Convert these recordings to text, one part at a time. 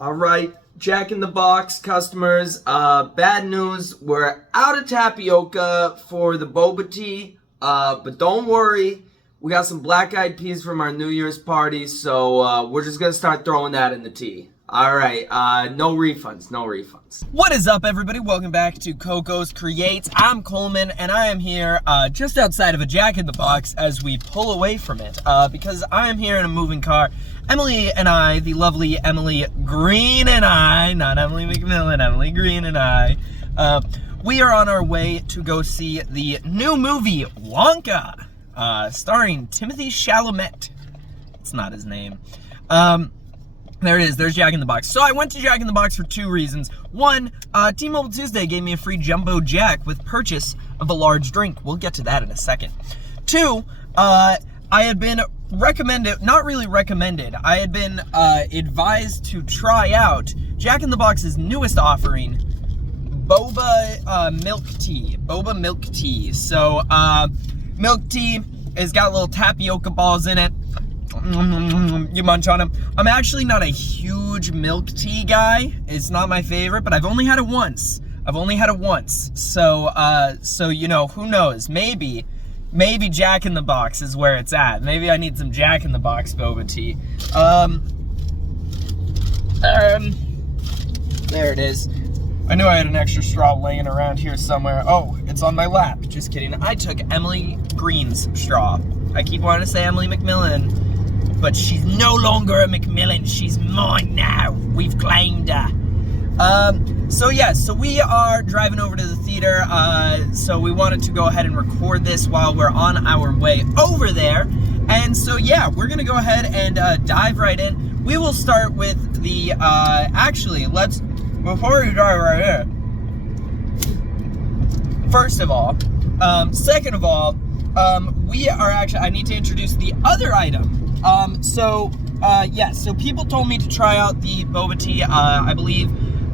All right, Jack in the Box customers, bad news, we're out of tapioca for the boba tea, but don't worry, we got some black eyed peas from our New Year's party, so we're just gonna start throwing that in the tea. All right, no refunds, no refunds. What is up, everybody? Welcome back to Coco's Creates. I'm Coleman, and I am here just outside of a Jack in the Box as we pull away from it, because I am here in a moving car. Emily and I, the lovely Emily Green and I, not Emily McMillan, Emily Green and I, we are on our way to go see the new movie, Wonka, starring Timothy Chalamet. It's not his name. There it is, there's Jack in the Box. So I went to Jack in the Box for two reasons. One, T-Mobile Tuesday gave me a free Jumbo Jack with purchase of a large drink. We'll get to that in a second. Two, I had been recommended, not really recommended, I had been advised to try out Jack in the Box's newest offering, Boba Milk Tea. Boba Milk Tea. So, milk tea has got little tapioca balls in it. You munch on them. I'm actually not a huge milk tea guy. It's not my favorite, but I've only had it once. So you know, who knows? Maybe Jack in the Box is where it's at. Maybe I need some Jack in the Box boba tea. There it is. I knew I had an extra straw laying around here somewhere. Oh, it's on my lap. Just kidding. I took Emily Green's straw. I keep wanting to say Emily McMillan, but she's no longer a McMillan. She's mine now. We've claimed her. So we are driving over to the theater. So we wanted to go ahead and record this while we're on our way over there. And so yeah, we're gonna go ahead and dive right in. We will start with the, before we dive right in, first of all, second of all, I need to introduce the other item. So people told me to try out the boba tea.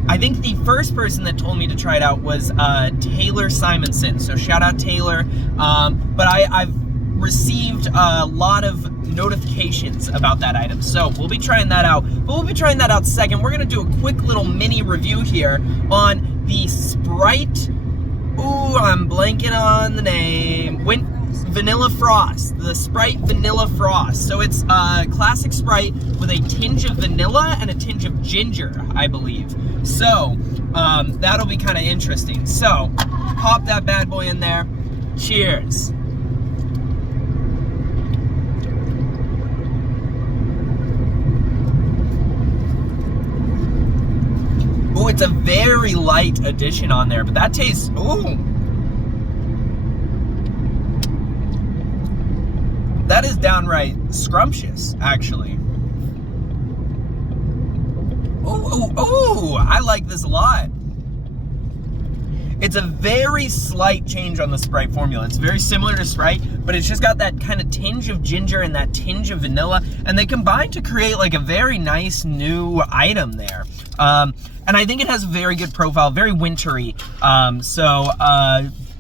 I think the first person that told me to try it out was Taylor Simonson. So shout out Taylor. But I've received a lot of notifications about that item. So we'll be trying that out. But we'll be trying that out second. We're gonna do a quick little mini review here on the Sprite. Ooh, I'm blanking on the name. Vanilla Frost, the Sprite Vanilla Frost. So it's classic Sprite with a tinge of vanilla and a tinge of ginger, I believe. So that'll be kind of interesting. So pop that bad boy in there. Cheers. Ooh, it's a very light addition on there, but that tastes, ooh. That is downright scrumptious, actually. Ooh, I like this a lot. It's a very slight change on the Sprite formula. It's very similar to Sprite, but it's just got that kind of tinge of ginger and that tinge of vanilla, and they combine to create like a very nice new item there. And I think it has a very good profile, very wintry.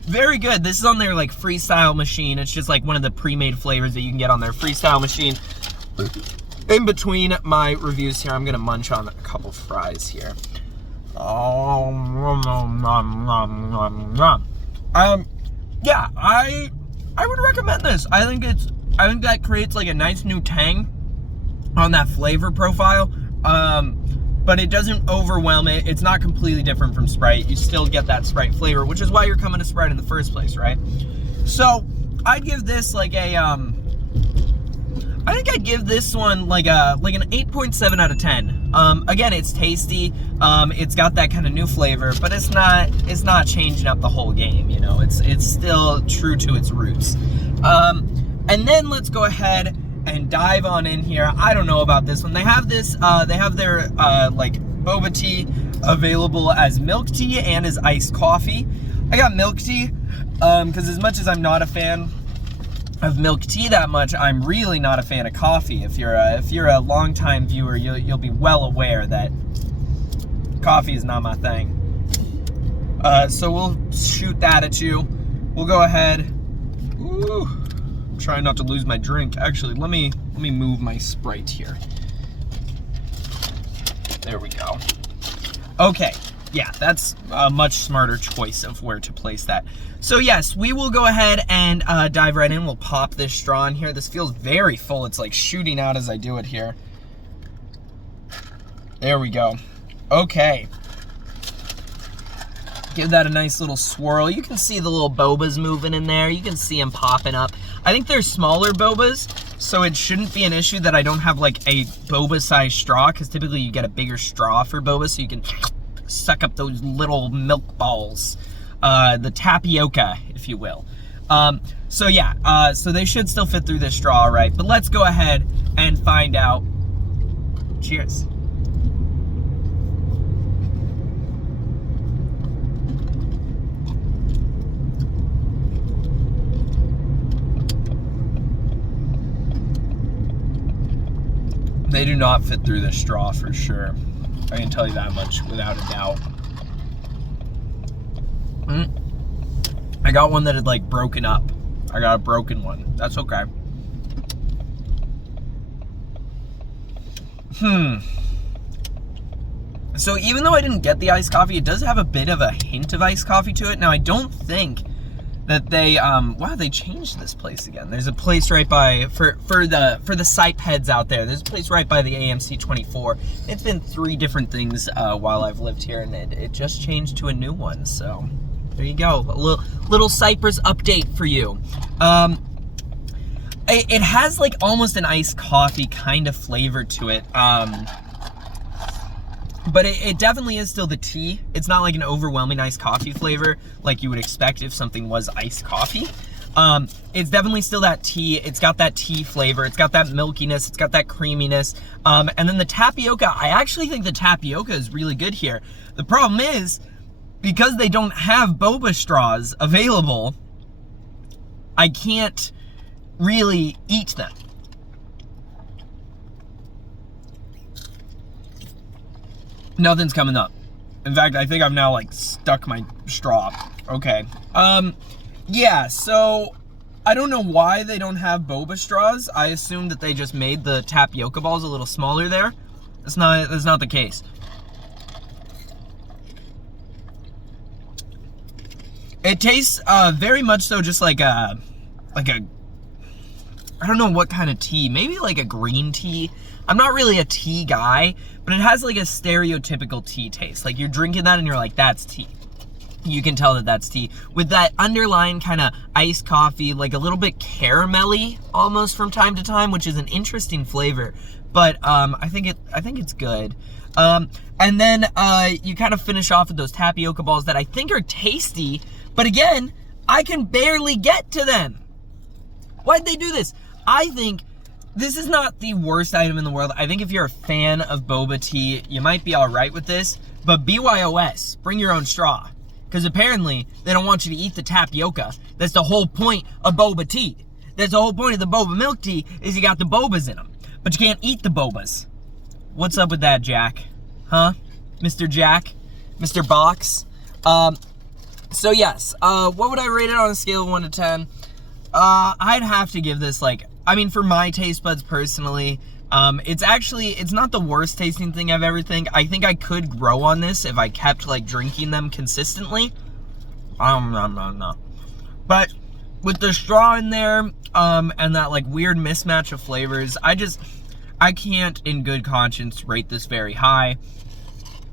Very good. This is on their like freestyle machine. It's just like one of the pre-made flavors that you can get on their freestyle machine. In between my reviews here, I'm gonna munch on a couple fries here. Yeah, I would recommend this. I think that creates like a nice new tang on that flavor profile. But it doesn't overwhelm it. It's not completely different from Sprite. You still get that Sprite flavor, which is why you're coming to Sprite in the first place, right? So I'd give this like a, I think I'd give this one like an 8.7 out of 10. Again, it's tasty. It's got that kind of new flavor, but it's not changing up the whole game. You know, it's still true to its roots. And then let's go ahead and dive on in here. I don't know about this one. They have this, they have their like boba tea available as milk tea and as iced coffee. I got milk tea because as much as I'm not a fan of milk tea that much, I'm really not a fan of coffee. If you're a longtime viewer, you'll be well aware that coffee is not my thing. So we'll shoot that at you. We'll go ahead. Ooh. Try not to lose my drink. Actually, let me move my Sprite here. There we go. Okay, yeah, that's a much smarter choice of where to place that. So yes, we will go ahead and dive right in. We'll pop this straw in here. This feels very full. It's like shooting out as I do it here. There we go. Okay. Give that a nice little swirl. You can see the little bobas moving in there. You can see them popping up. I think they're smaller bobas, so it shouldn't be an issue that I don't have like a boba-sized straw, because typically you get a bigger straw for boba, so you can suck up those little milk balls. The tapioca, if you will. So yeah, so they should still fit through this straw, all right? But let's go ahead and find out. Cheers. They do not fit through this straw for sure. I can tell you that much without a doubt. I got one that had like broken up. I got a broken one. That's okay. So even though I didn't get the iced coffee, it does have a bit of a hint of iced coffee to it. Now I don't think that they wow, they changed this place again. There's a place right by for the Sipe heads out there. There's a place right by the AMC 24. It's been 3 different things while I've lived here, and it just changed to a new one. So there you go, a little Cypress update for you. It has like almost an iced coffee kind of flavor to it. But it definitely is still the tea. It's not like an overwhelming iced coffee flavor like you would expect if something was iced coffee. It's definitely still that tea. It's got that tea flavor. It's got that milkiness. It's got that creaminess. And then the tapioca, I actually think the tapioca is really good here. The problem is, because they don't have boba straws available, I can't really eat them. Nothing's coming up. In fact, I think I've now like stuck my straw. Okay. Yeah, so I don't know why they don't have boba straws. I assume that they just made the tapioca balls a little smaller there. That's not the case. It tastes very much so just like a I don't know what kind of tea. Maybe like a green tea. I'm not really a tea guy, but it has like a stereotypical tea taste. Like you're drinking that and you're like, that's tea. You can tell that that's tea. With that underlying kind of iced coffee, like a little bit caramelly almost from time to time, which is an interesting flavor. But I think it's good. And then you kind of finish off with those tapioca balls that I think are tasty, but again, I can barely get to them. Why'd they do this? I think this is not the worst item in the world. I think if you're a fan of boba tea, you might be all right with this, but BYOS, bring your own straw. Because apparently, they don't want you to eat the tapioca. That's the whole point of boba tea. That's the whole point of the boba milk tea, is you got the bobas in them. But you can't eat the bobas. What's up with that, Jack? Huh? Mr. Jack? Mr. Box? So yes, what would I rate it on a scale of 1 to 10? I'd have to give this like, I mean, for my taste buds personally, it's not the worst tasting thing I've ever think. I think I could grow on this if I kept like drinking them consistently. No. But with the straw in there, and that like weird mismatch of flavors, I can't in good conscience rate this very high.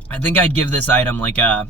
I think I'd give this item like a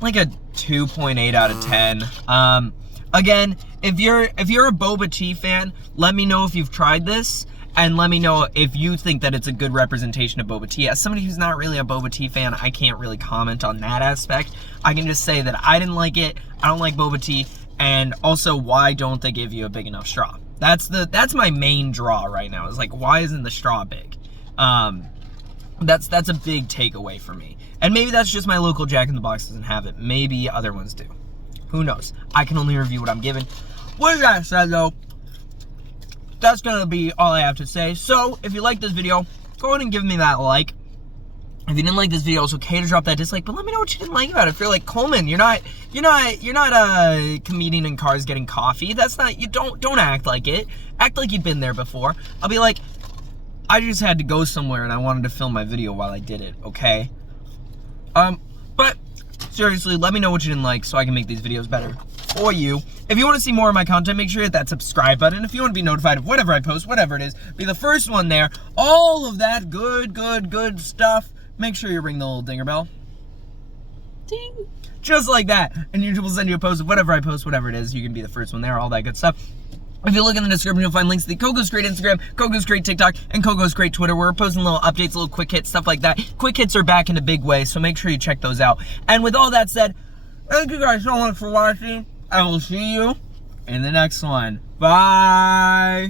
2.8 out of 10. Again, if you're a boba tea fan, let me know if you've tried this, and let me know if you think that it's a good representation of boba tea. As somebody who's not really a boba tea fan, I can't really comment on that aspect. I can just say that I didn't like it, I don't like boba tea, and also why don't they give you a big enough straw? That's my main draw right now, is like, why isn't the straw big? That's a big takeaway for me. And maybe that's just my local Jack in the Box doesn't have it. Maybe other ones do. Who knows? I can only review what I'm given. With that said, though, that's going to be all I have to say. So, if you like this video, go ahead and give me that like. If you didn't like this video, it's okay to drop that dislike, but let me know what you didn't like about it. If you're like, Coleman, you're not a comedian in cars getting coffee. That's not, you don't act like it. Act like you've been there before. I'll be like, I just had to go somewhere and I wanted to film my video while I did it, okay? But seriously, let me know what you didn't like so I can make these videos better for you. If you want to see more of my content, make sure you hit that subscribe button. If you want to be notified of whatever I post, whatever it is, be the first one there. All of that good stuff. Make sure you ring the little dinger bell. Ding. Just like that. And YouTube will send you a post of whatever I post, whatever it is. You can be the first one there, all that good stuff. If you look in the description, you'll find links to the Coco's Great Instagram, Coco's Great TikTok, and Coco's Great Twitter. We're posting little updates, little quick hits, stuff like that. Quick hits are back in a big way, so make sure you check those out. And with all that said, thank you guys so much for watching. I will see you in the next one. Bye!